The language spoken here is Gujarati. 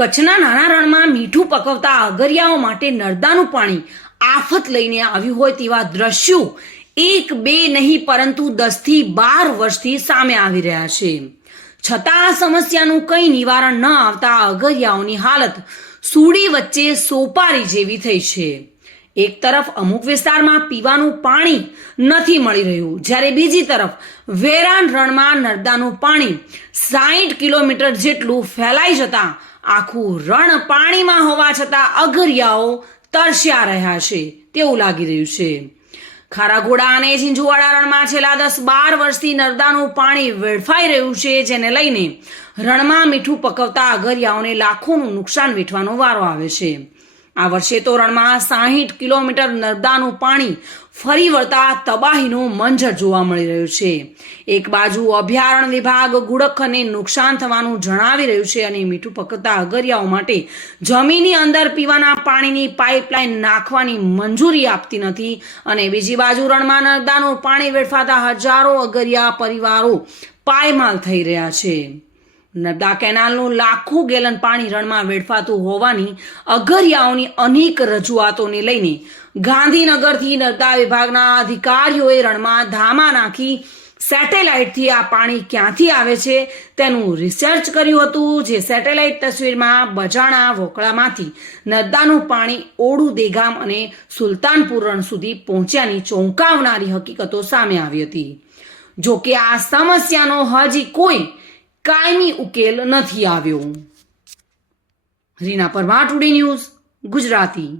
કચ્છના નાના રણમાં મીઠું પકવતા અગરિયાઓ માટે નર્મદાનું પાણી આફત લઈને આવ્યું હોય તેવા દ્રશ્યો એક બે નહીં પરંતુ 10 થી 12 વર્ષથી સામે આવી રહ્યા છે. છતાં આ સમસ્યાનું કંઈ નિવારણ ન આવતા અગરિયાઓની હાલત સૂડી વચ્ચે સોપારી જેવી થઈ છે. એક તરફ અમુક વિસ્તારમાં પીવાનું પાણી નથી મળી રહ્યું, જ્યારે બીજી તરફ વેરાન રણમાં નર્મદાનું પાણી 60 કિલોમીટર જેટલું ફેલાઈ જતા આખું રણ પાણીમાં હોવા છતાં અગરિયાઓ તરસ્યા રહ્યા છે તેવું લાગી રહ્યું છે. ખારાઘોડા અને ઝીંઝુવાડા રણમાં છેલ્લા 10-12 વર્ષથી નર્મદાનું પાણી વેડફાઈ રહ્યું છે, જેને લઈને રણમાં મીઠું પકવતા અગરિયાઓને લાખોનું નુકસાન વેઠવાનો વારો આવે છે. આ વર્ષે તો રણમાં 60 કિલોમીટર નર્મદાનું પાણી ફરી વળતા તબાહીનો મંજર જોવા મળી રહ્યો છે. એક બાજુ અભયારણ્ય વિભાગ ગુડખને નુકસાન થવાનું જણાવી રહ્યું છે અને મીઠું પકવતા અગરિયાઓ માટે જમીનની અંદર પીવાના પાણીની પાઇપલાઇન નાખવાની મંજૂરી આપતી નથી, અને બીજી બાજુ રણમાં નર્મદાનું પાણી વેડફાતા હજારો અગરિયા પરિવારો પાયમાલ થઈ રહ્યા છે. નર્મદા કેનાલનું લાખો ગેલન પાણી રણમાં વેડફાતું હોવાની અગરિયાઓની અનેક રજૂઆતોને લઈને ગાંધીનગરથી નર્મદા વિભાગના અધિકારીઓએ રણમાં ધામા નાખી સેટેલાઇટથી આ પાણી ક્યાંથી આવે છે તેનું રિસર્ચ કર્યું હતું. જે સેટેલાઇટ તસવીરમાં બજાણા વોકળામાંથી નર્મદાનું પાણી ઓડુ દેગામ અને સુલતાનપુર રણ સુધી પહોંચ્યાની ચોંકાવનારી હકીકતો સામે આવી હતી. જો કે આ સમસ્યાનો હજી કોઈ કાયમી ઉકેલ નથી આવ્યો. Reena Parmar, today news, Gujarati.